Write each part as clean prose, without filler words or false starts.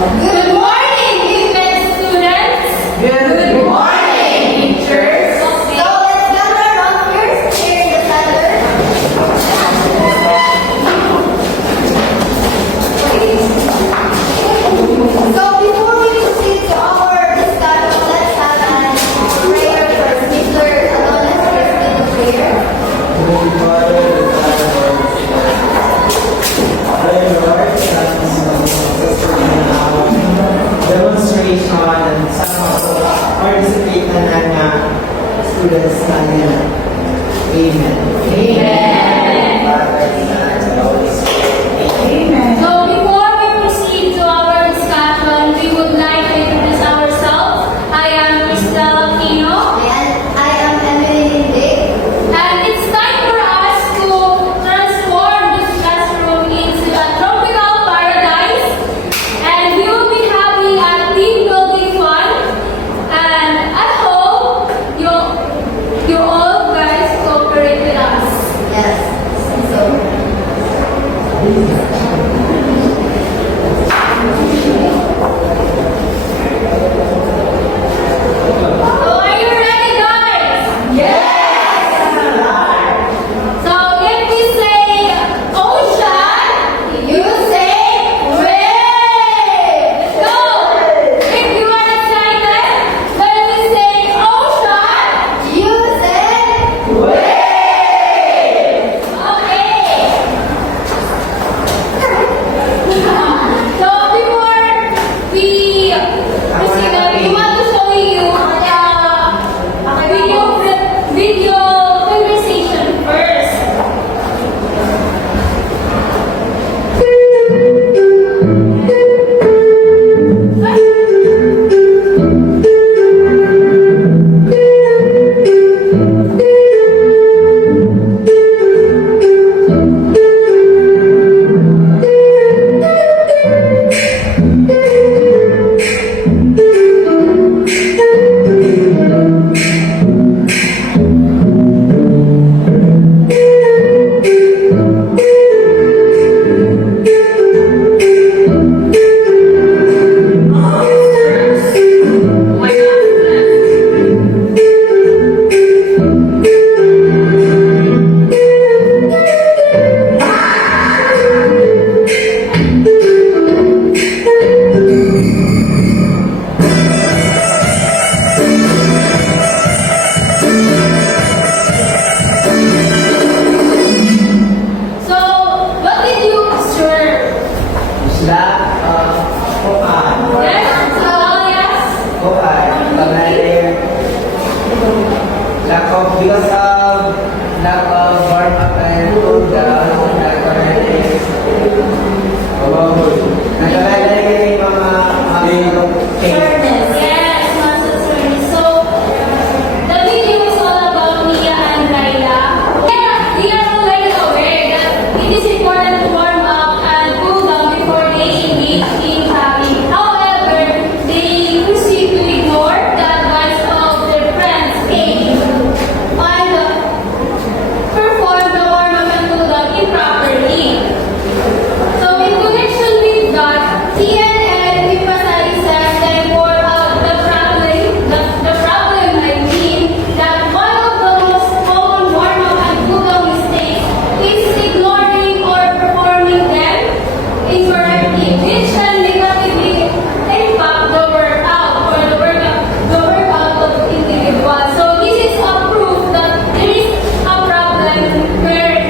Good morning, gifted students. Good morning, teachers. So let's gather around here, here in the center. So before we proceed to our discussion, let's have a prayer first. Mr. Adonis, please lead the prayer. Demonstration and somehow participate na students natin. Amen. Amen. Father, Son, and Holy Spirit. Amen. So before we proceed to our discussion, we would like to introduce ourselves. I am Cristela Aquino. And I am Emily Linde. And it's time for us to transform this classroom into a tropical paradise. And we will be having a team building fun. And I hope you all guys cooperate with us. Yes. So. So are you ready, guys? Yes! So if we say ocean, you say wave. Let's go! If you are excited, when we say ocean, you say wave. Okay. So before we proceed, we want to show you video conversation first. So, what did you observe? Lack of focus. Yes? Yes? Because of lack of warm up and cool down, naglalagay kayo yung mga Fairness. Yes, muscle fairness. So, the video is all about Mia and Laila. They are already aware that it is important to warm up and cool down before they engage in hobby. However, they proceed to ignore the advice of their friends and perform the warm up and cool down improperly. So in connection with that, CNN emphasizes that for the problem I mean that one of the most common warm-up and cool-down mistakes is ignoring or performing them incorrectly, which can negatively impact the workout or the workout of the individual. So this is a proof that there is a problem where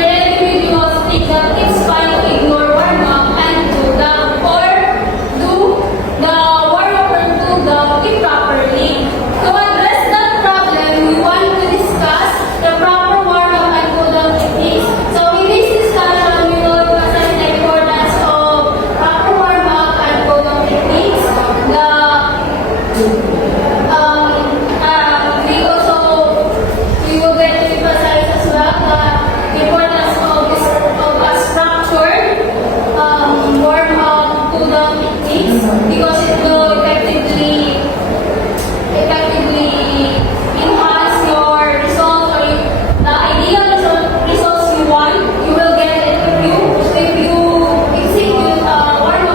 individuals think that it's fine to ignore warm-up and cool down or do the warm-up or cool down improperly. To address that problem, we want to discuss the proper warm-up and cool down techniques. So in this discussion, we will emphasize the importance of proper warm-up and cool down techniques. We will get to emphasize as well the importance of a structured warm-up cool-down techniques because it will effectively enhance your results or the ideal results you want. You will get it if you execute warm-up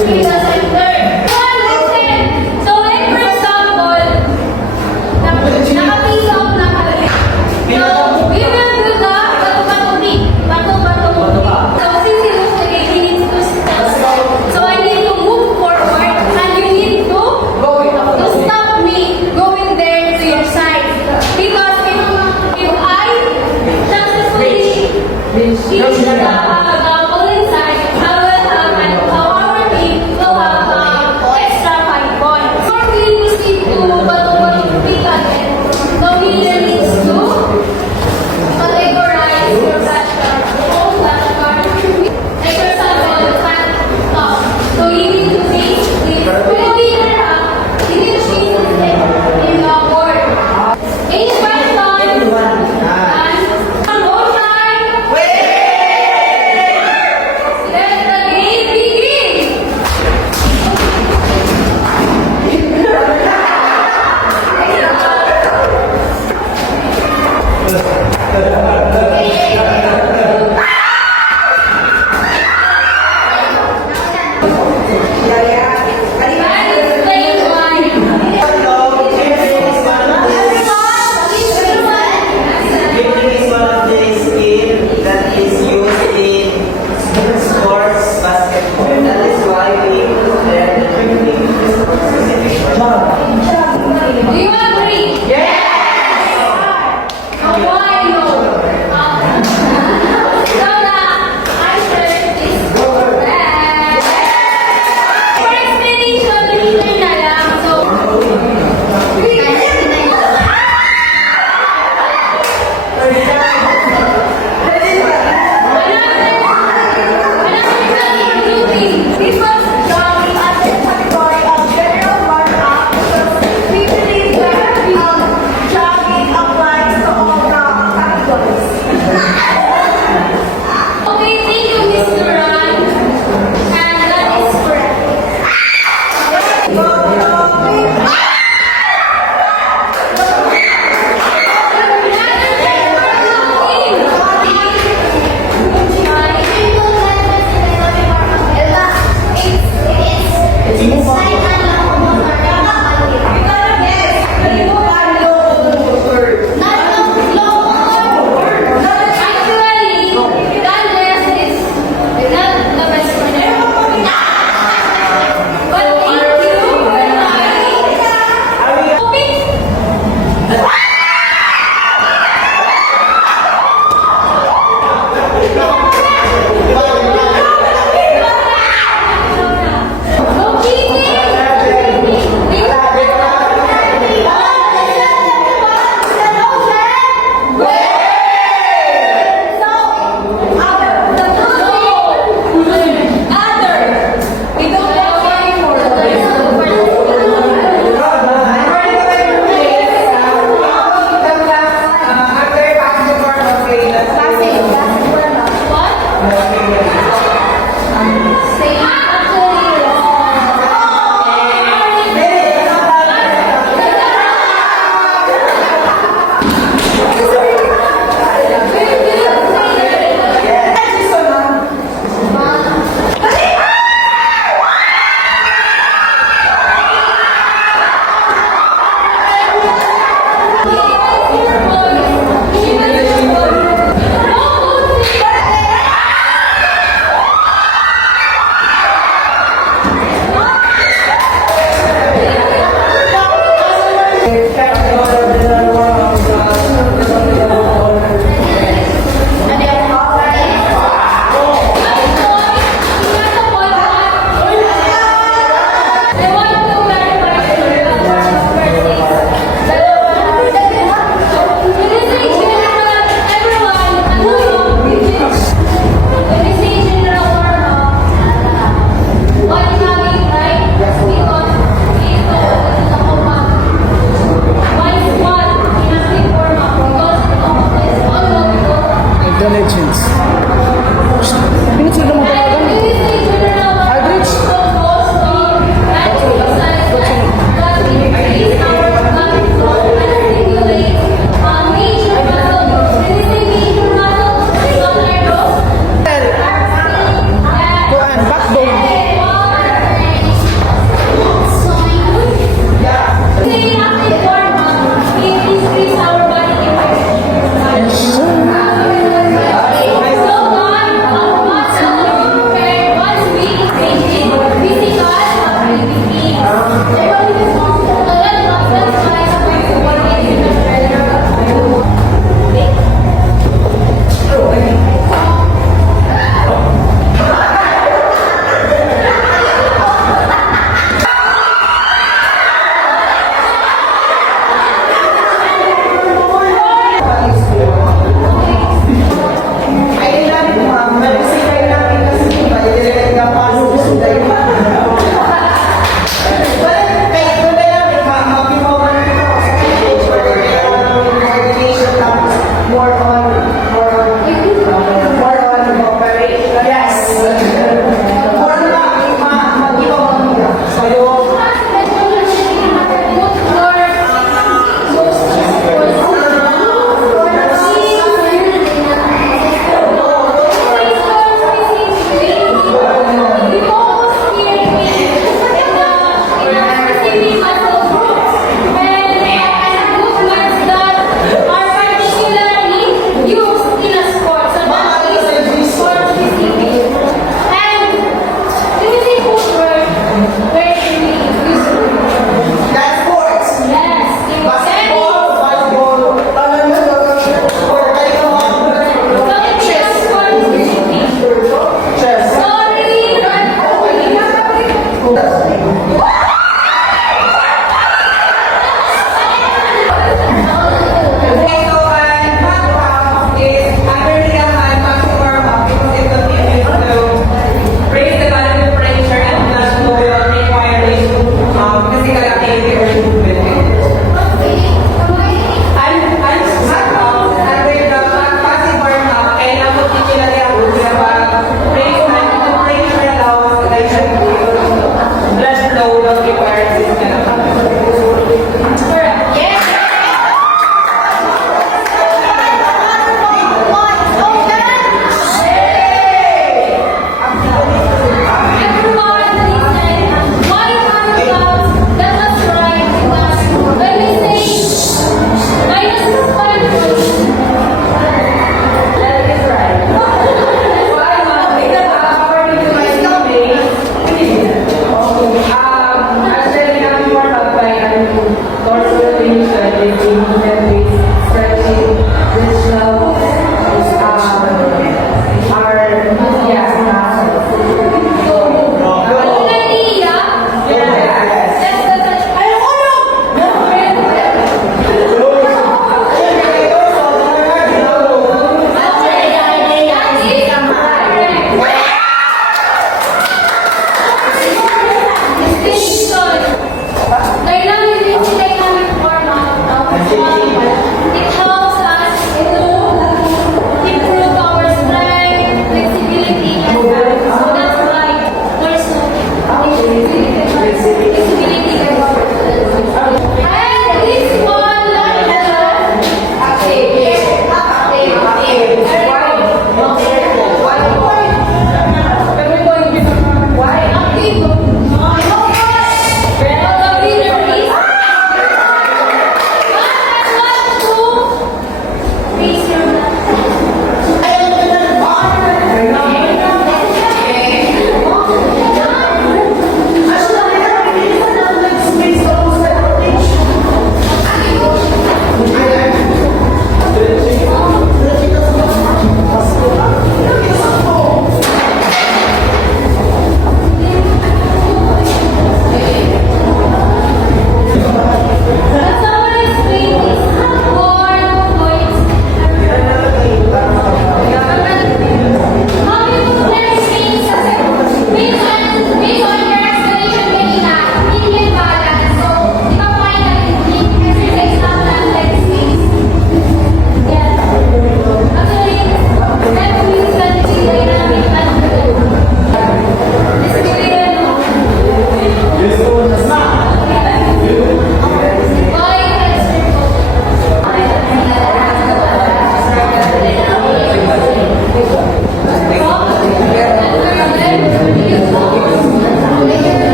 in the center. Listen. So, like for example, naka-piece of nakalagay. So, we will do the bato-bato-ti. Bato-bato-ti. So, since he looks like he needs to stop. So, I need to move forward and you need to stop me going there to your side. Because if I successfully reach the goal inside, I will have and our team will have extra 5 points. So, we proceed to bato-bato-ti again. So, he needs to categorize your flashcard. All flashcard. Like for example, hand top. So, you need to face this. When we are up, you need to face it in the board. Any question? And no time. Let the game begin. That is playing wine. Victory is one of the skill that is used in sports basketball. That is why we learn the technique. Do you agree? Yes! Why no? So the answer is correct. For explanation, listener na lang. So, this was jogging as a category of general warm-up because we believe that jogging applies to all the categories. Okay, thank you, Mr. Ron. And that is correct. Because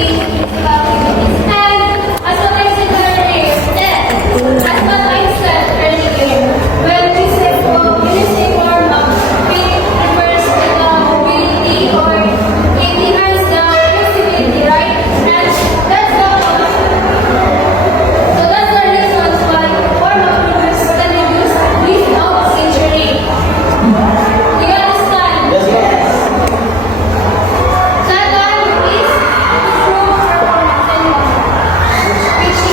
engage in physical activities. And as what I said earlier, as what I said earlier, when we say warm up, we refers to the mobility or it enhances the flexibility, right? And that's the so that's the reason why warm-up can reduce risk of injury. Do you understand? Second is improve performance and which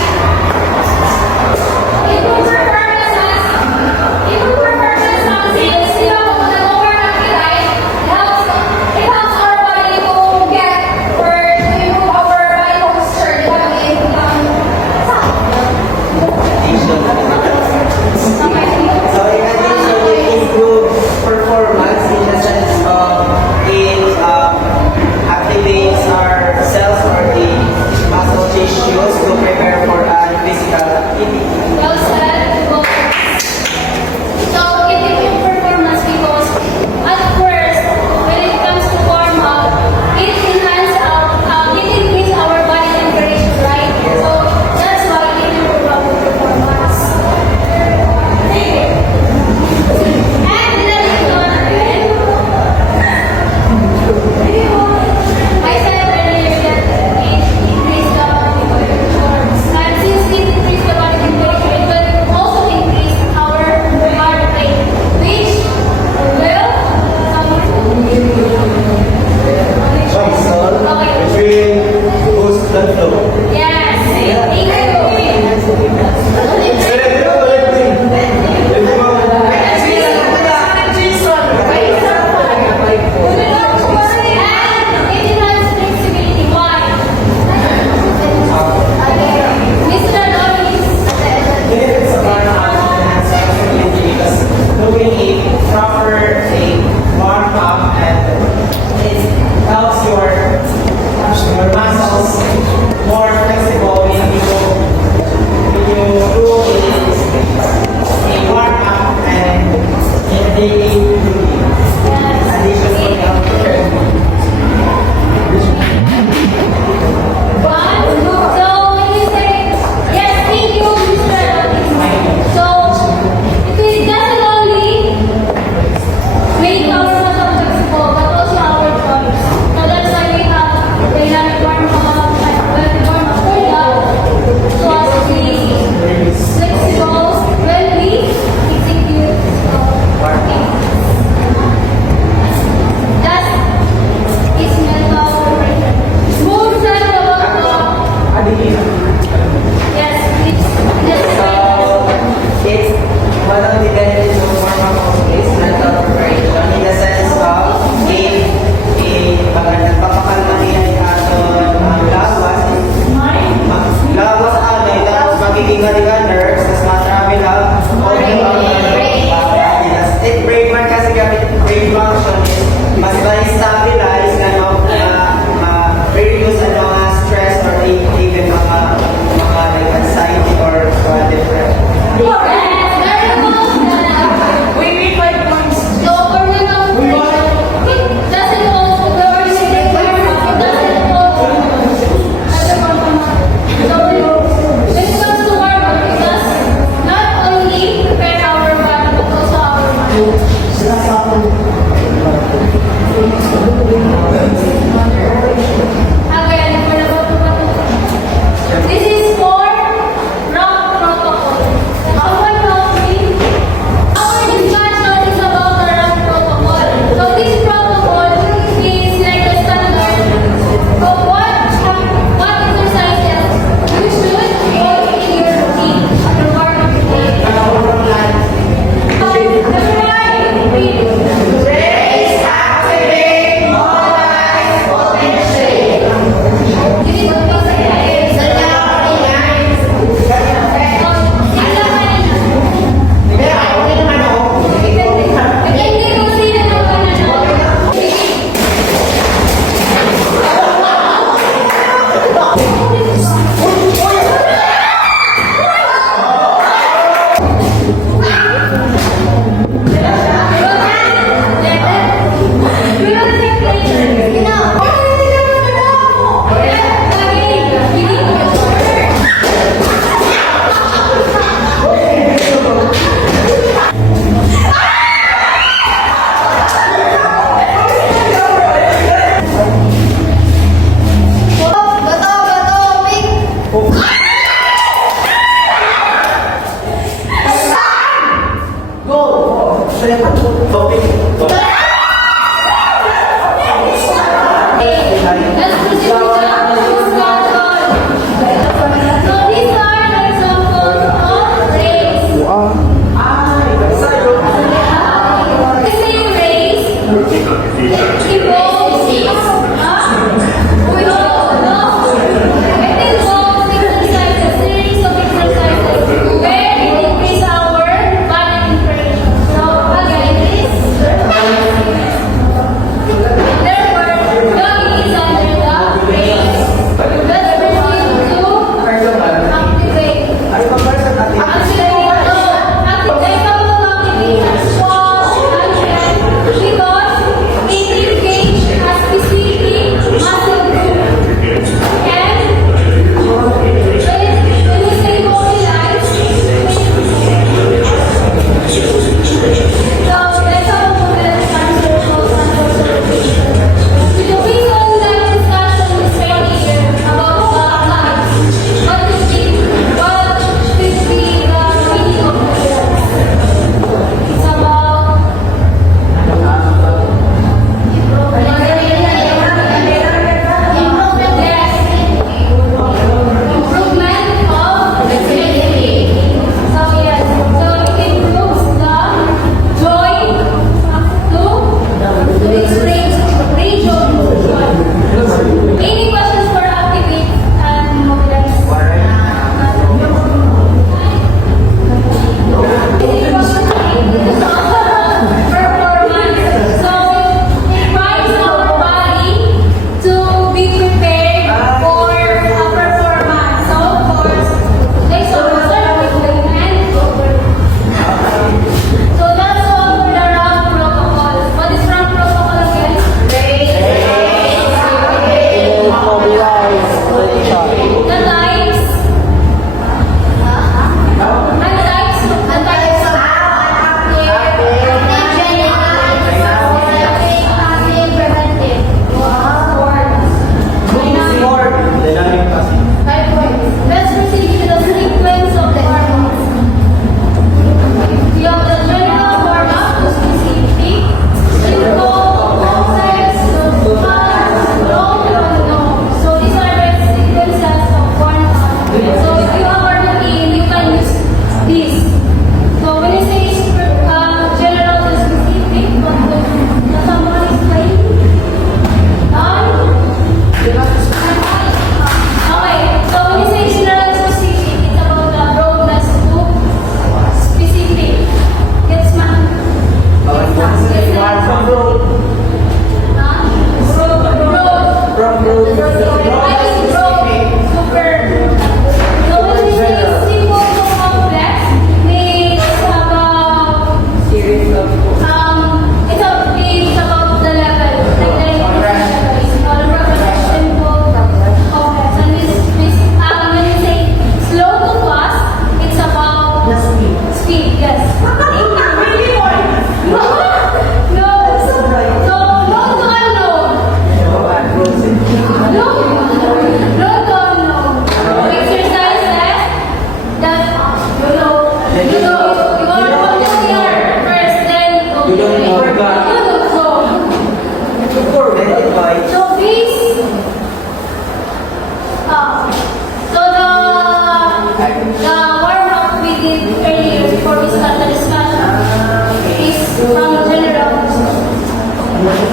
improve performance means the lower appetite helps our body to get or to improve our body posture. So in addition, it improves performance in the sense of it activates our cells or the muscle tissues to prepare for a physical activity. Well said. Well, so it improves performance because at first, when it comes to warm up, it increases our body temperature, right? So that's why it improves our performance. And in addition, I said earlier that it increases the body temperature. And since it increases the body temperature, it will also increase our heart rate, which will okay. Boost the flow. Yes. Thank you. And it enhances flexibility. Why? Mr. Norris. Benefits of because doing a proper warm up and it helps your muscles more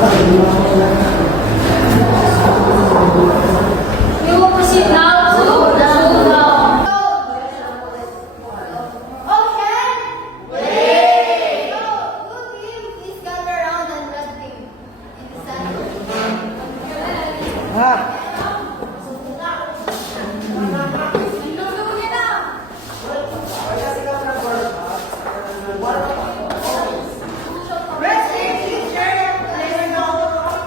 We will proceed now to the showdown. Ocean! Wait! So, blue team, please gather around and red team. In the center. Red team, please turn your place.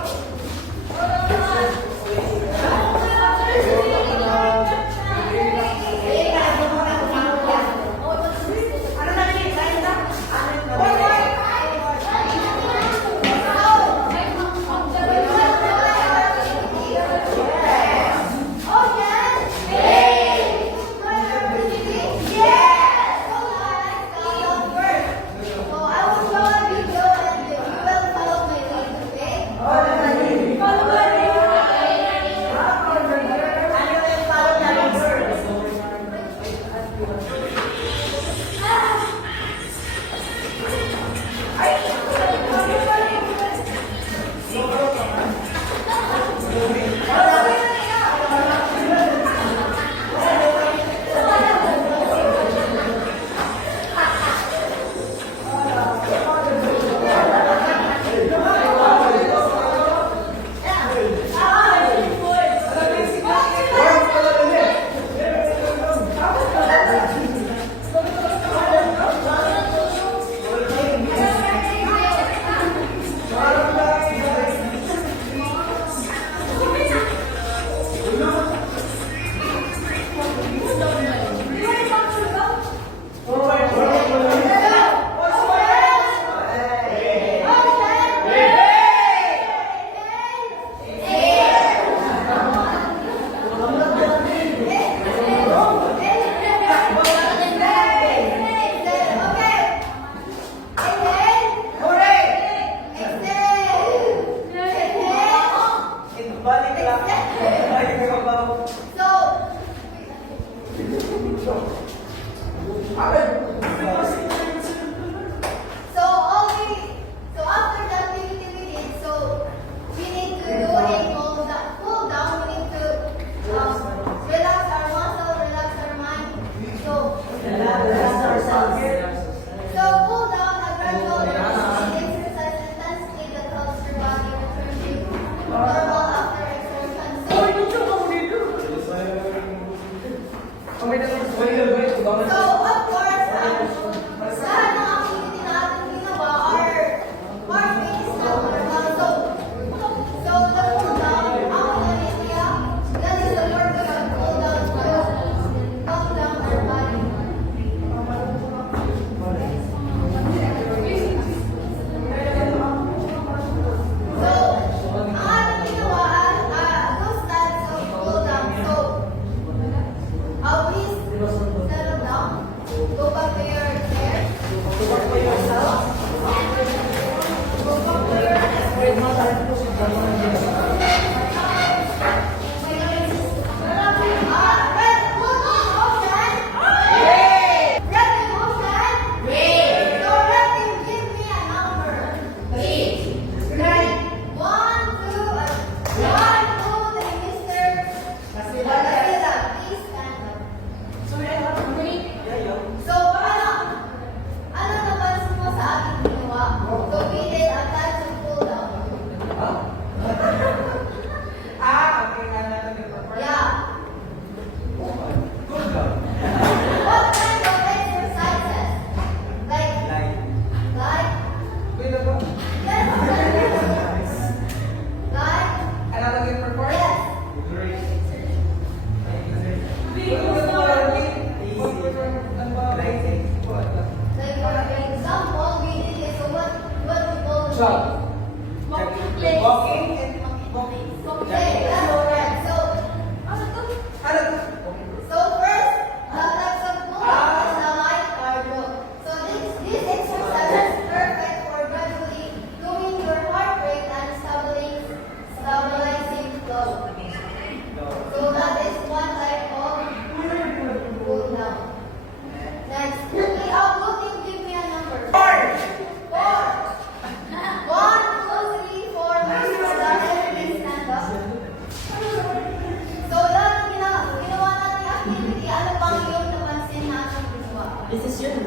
We did a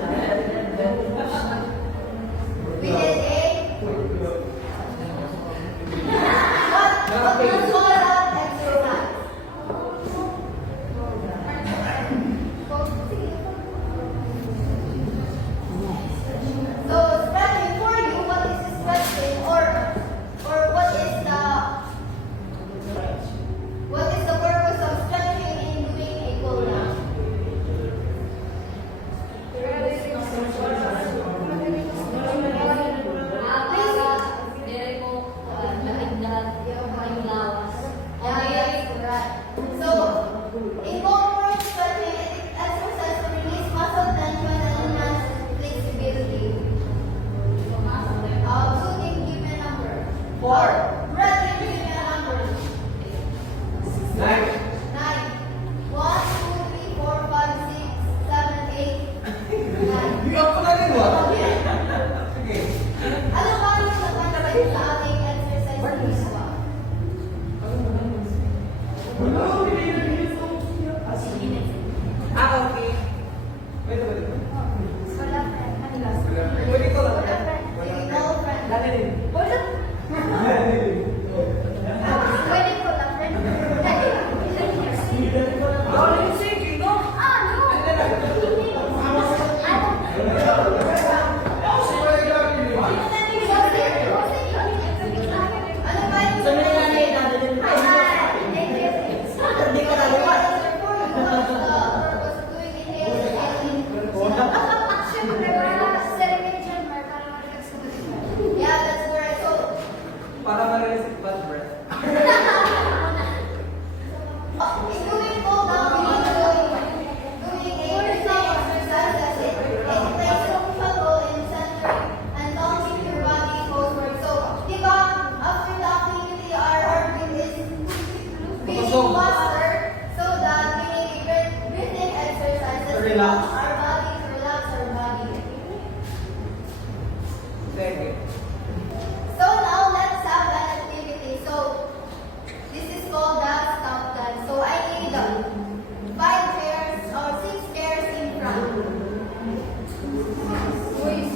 what was all out exercise? So stretching for you, what is stretching or what is the purpose of stretching in doing a cool down? So, incorporate stretching and exercise to release muscle tension and enhance flexibility. Shooting, give me a number. 4. Running, give me a number. 9. 9. 1, 2, 3, 4, 5, 6, 7, 8, 9. Hindi ako na rin, wala. Okay. Ano ba yung nagpapalabay sa ating exercise na ginagawa? Okay. Pwede. Wala friend. Pwede ko lang. Sige, no friend. Dali din. Pwede ko lang friend. Ano ba yung Hindi ko na lumat. Yeah, that's correct. So, Para ma-release yung bad breath. in doing cool down, we need to doing a exercise it plays a crucial role in centering and calming your body forward. So, diba, after the activity, our heartbeat is beating faster so that we need breathing exercises to Relax. calm our body, to relax our body. Sige. So now let's have an activity. So this is called the stop dance. So I need 5 chairs or 6 chairs in front. Please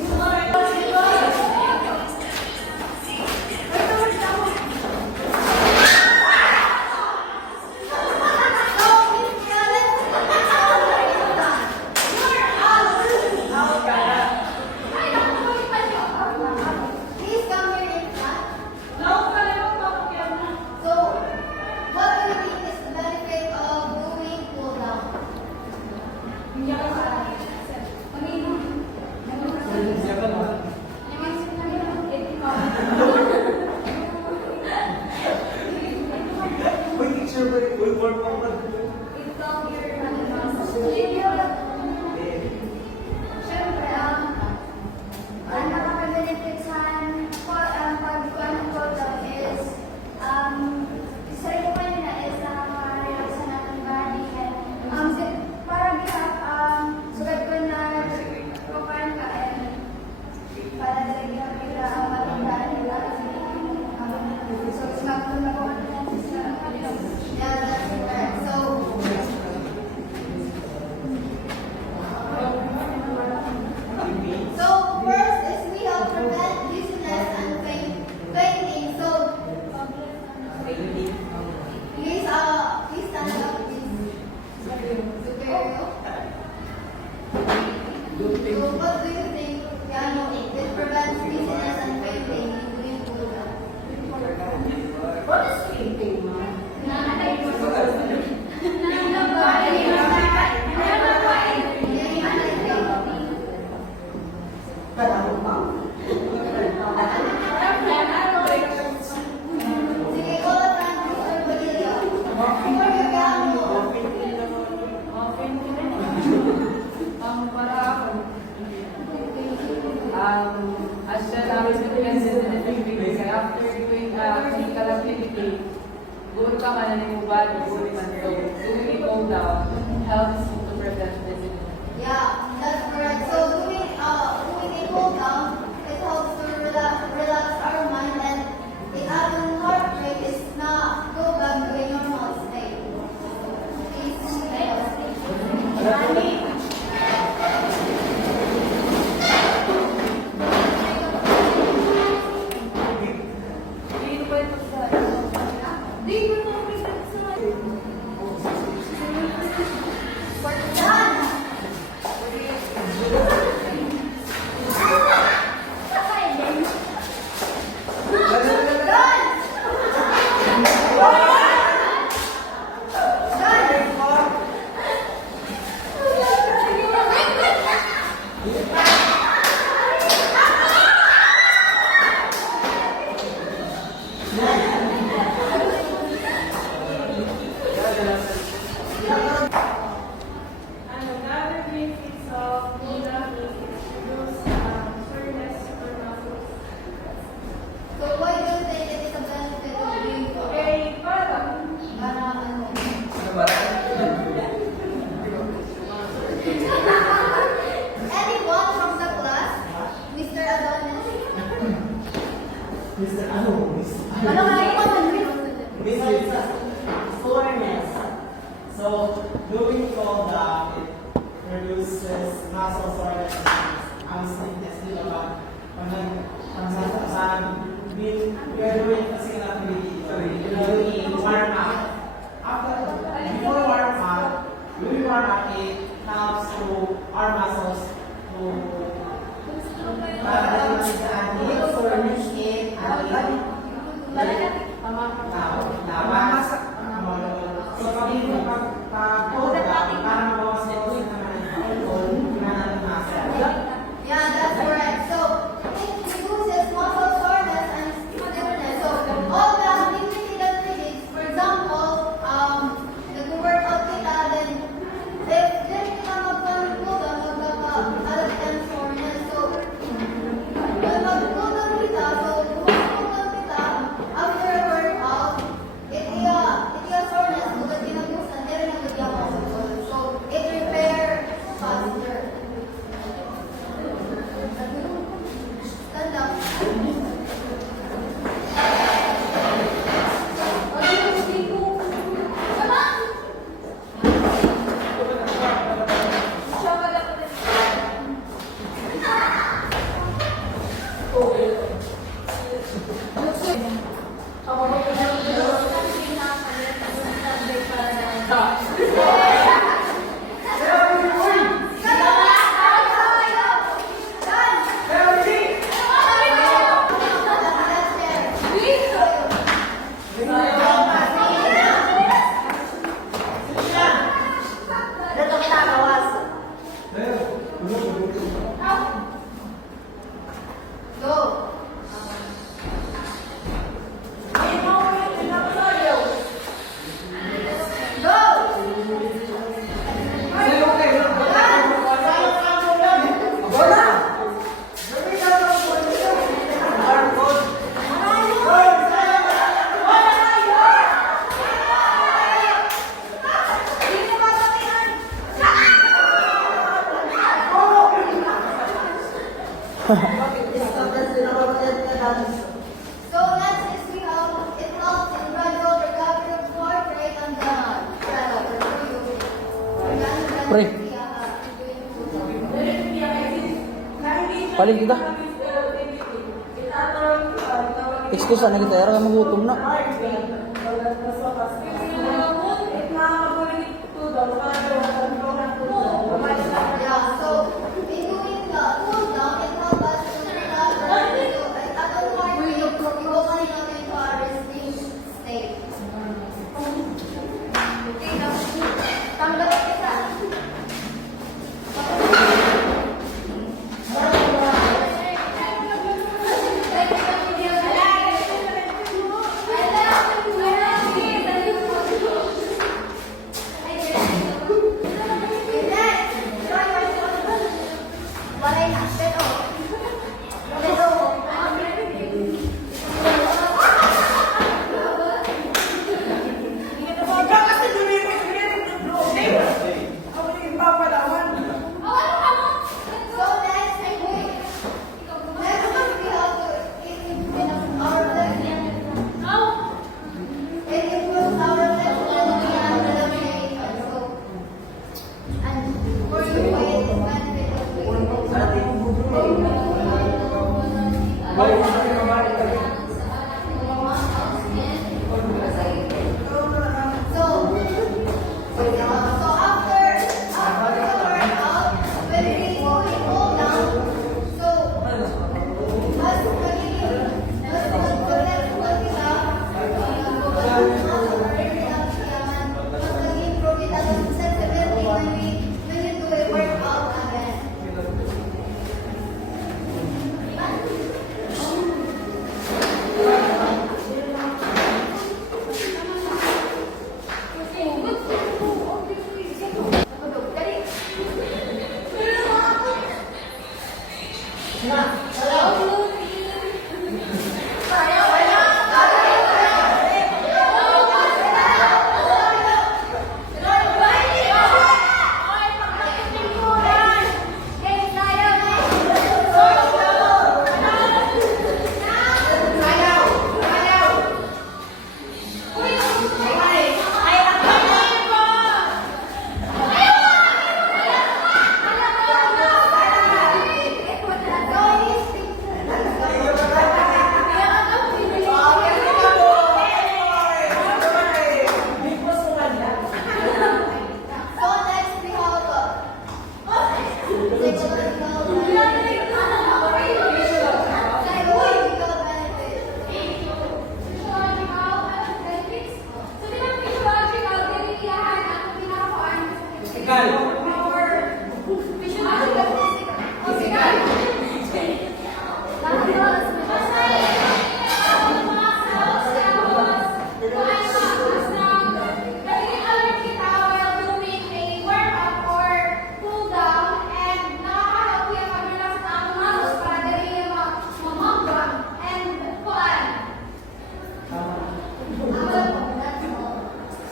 come here in front. So, what do you think is the benefit of doing cool down? Uy, teacher, uy, work mo ba? Siyempre, ang nakaka-benefit sa pag-cool down is, isa rin naman nila is nakaka-relax sa nating body. Para sugat ko na kukaan ka para sa gina ang ating body. So, snap ko na po. Yeah, that's correct. So, first is we help prevent dizziness and fainting. So, please stand up, please. Superior. So, what do you think, it prevents dizziness and fainting in doing cool down? What is fainting, ma'am? Parang ma'am. Sige, call a friend, Mr. Padilla. Before you can Para ako, as the language defenses in the Philippines, after doing physical activity, good ka man na yung body, good man. So, doing cool down helps to prevent dizziness. Yeah, that's correct. So doing a cool down, it helps to relax our mind and the average heart rate is not go back to a normal state. Please stay. Ano nga yung Means soreness. So, doing cold down, it reduces muscle soreness. Ang stiffness nila ba? We're doing physical activity. We're doing warm up. Before warm up, when we warm up, it helps to our muscles to Yeah, that's correct. So, it reduces muscle soreness and stiffness. So, all the activity that we did, for example, nag-workout kita, then if kita magpapagpugan, magkaka-alat ka ng soreness. So, when magpugan kita, so, magpugan kita, after a workout, it iya soreness, magod kinabusan, dili na magod yung muscle. So, it repair faster. Stand up. Dito kita gawas. Go. Go. So next is we have it helps in gradual recovery of heart rate and Pre. Paling kita. Excuse na kita, era magutom na. Yeah, so in doing the cool down, it helps us to recover. At the point, we go into our resting state. Okay, now, tanggalin kita. Walay na. Pero, so next we have to improve our it improves our flexibility and relaxation. So, and for you, it is So after the workout, when we cool down, so mas nag-flexible kita, mas nag-improve kita ng sensibility when you do a workout again.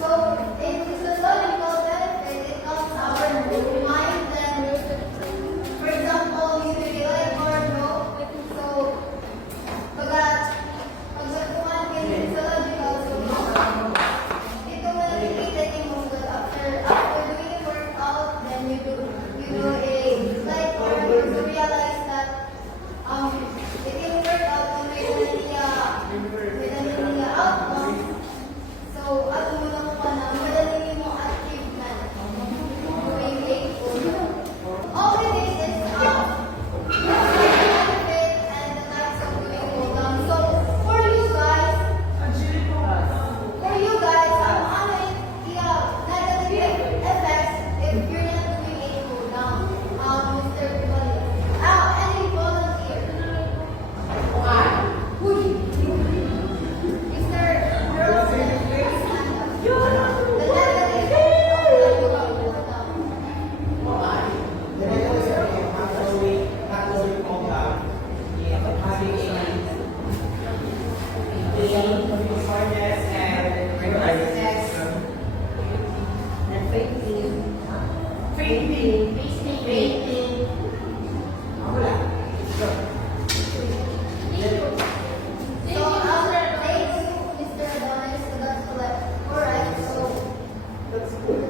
So, in physiological benefit, it helps our mind and, for example, you relate or no. So, pag nagkuhan kayo ng physiological, so ito will be taking most after doing a workout, then you do a slight work to realize that it will work out kung may outcome. So, alam mo lang pa na madali mo achievement doing a goal. All it is benefit and the types of doing goal down. So, for you guys, ano negative effects if you're not doing a goal down, Mr. Bali. Any volunteer? Mr. Rosen, please stand up. The negative effects of the goal down. The negative effect after we calm down is having a soreness and restlessness. And fainting. Wala. So, thank you, Mr. Adonis, so that's correct. Alright, so, That's good.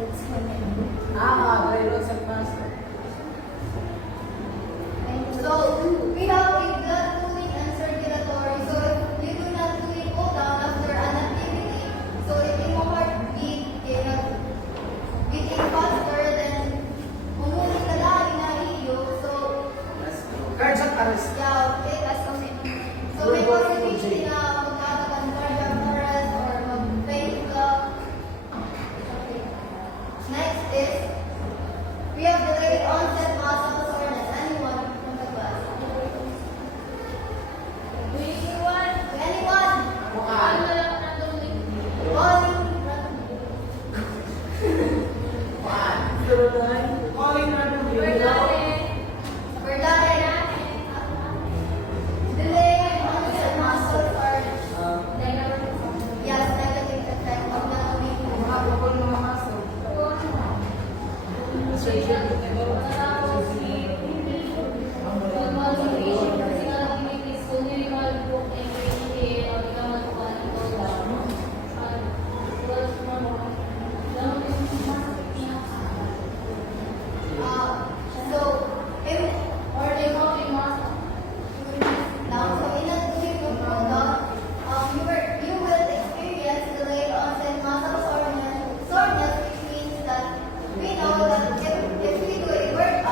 let's continue. Very well said, Master. So, we have a blood cooling and circulatory. So, if you do not do it cool down after an activity, so if your heartbeat beating faster, then umulit ka dahil na iyo. So, Cardiac arrest. yeah, okay, that's something. So, may possibility na magkakaroon ng cardiac arrest or mag-faint ka. Okay. Next is, we have delayed onset muscle soreness. Anyone from the class? Anyone? Calling randomly. We're done. Delayed onset muscle soreness. Yes, negative effect of not doing Makakapagod mga muscle. So, or they call it muscle. Now, so in a doing of product, you will experience delayed onset muscle soreness, which means that we know that if we do a workout,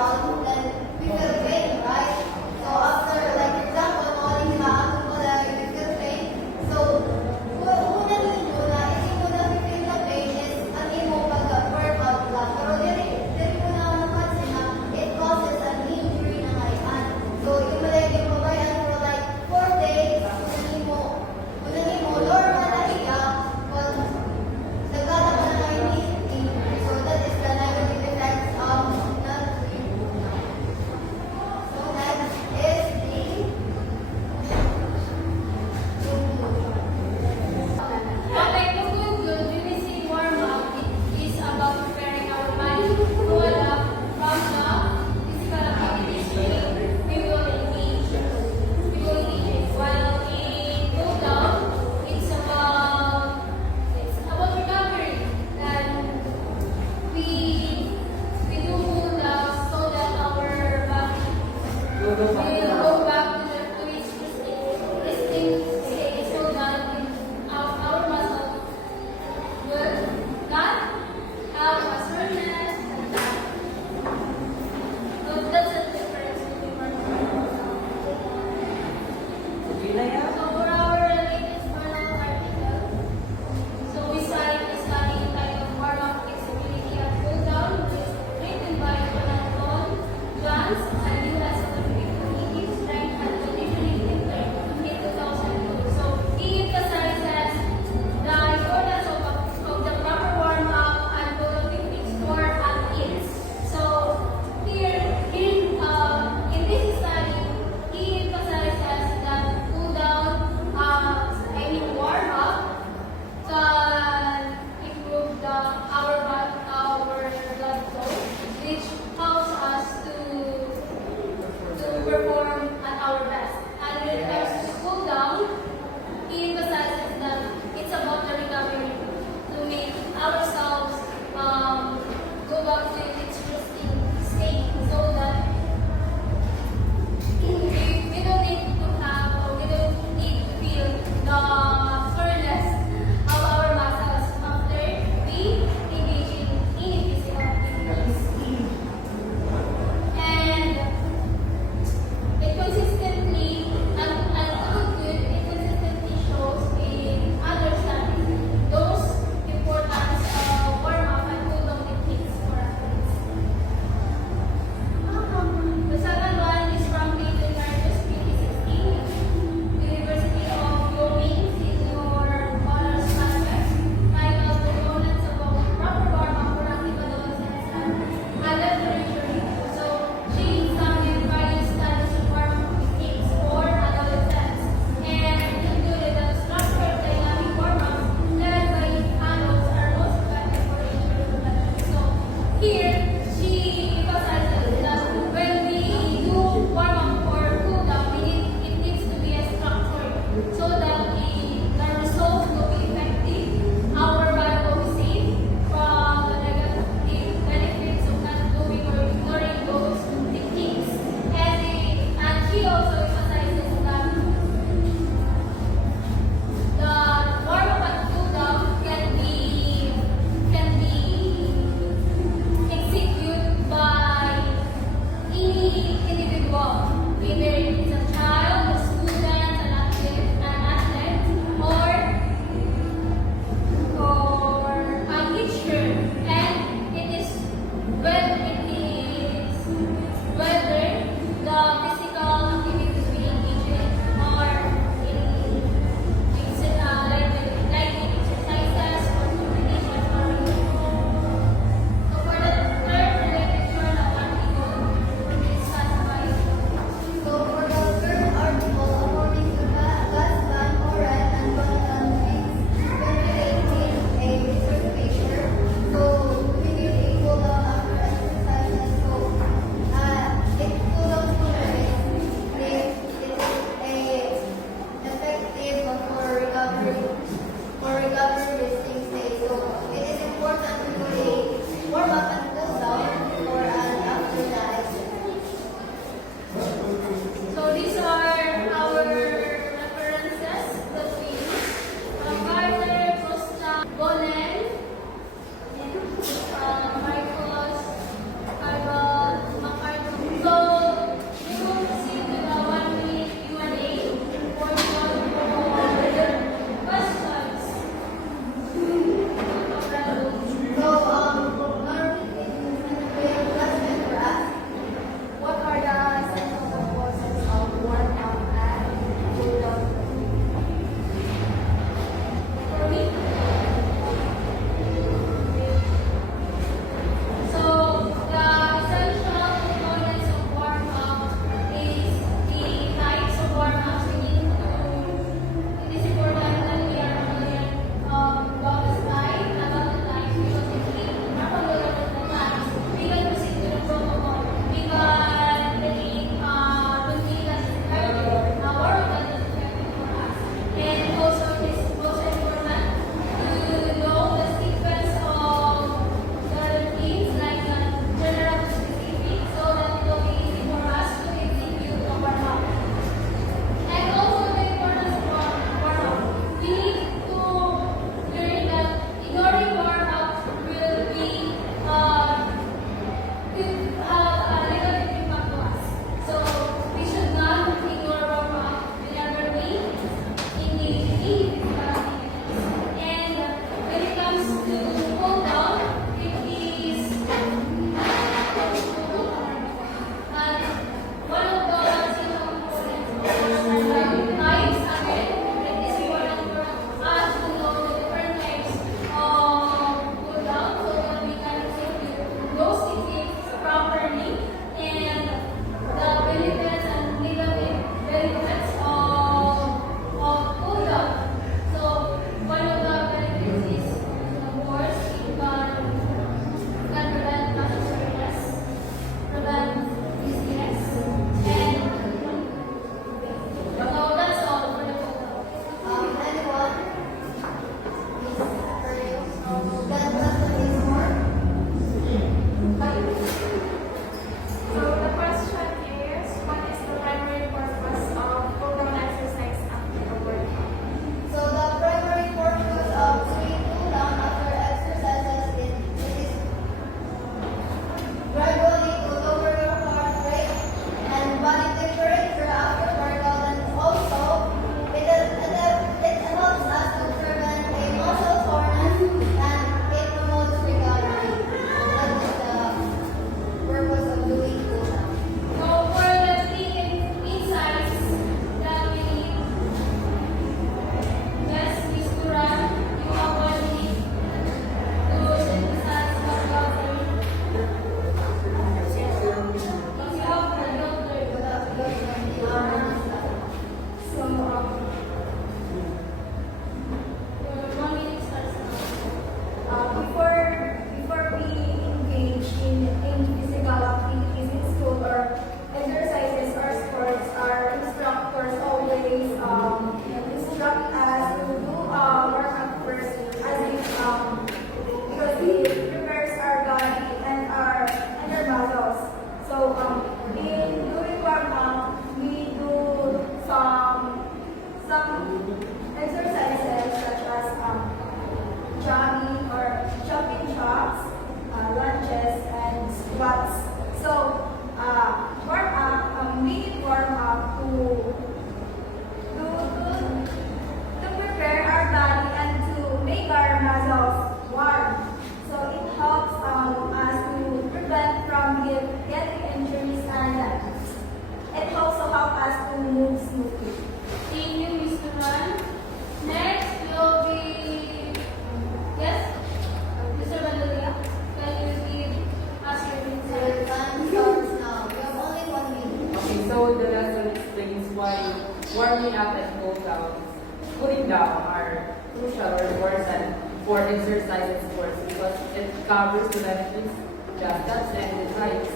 cooling down are crucial or important for exercise and sports because it covers the benefits, just that and it heights.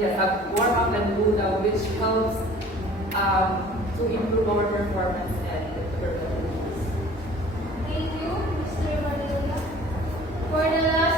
Yes, a warm up and cool down, which helps to improve our performance and capabilities. Thank you, Mr. Manila. For the last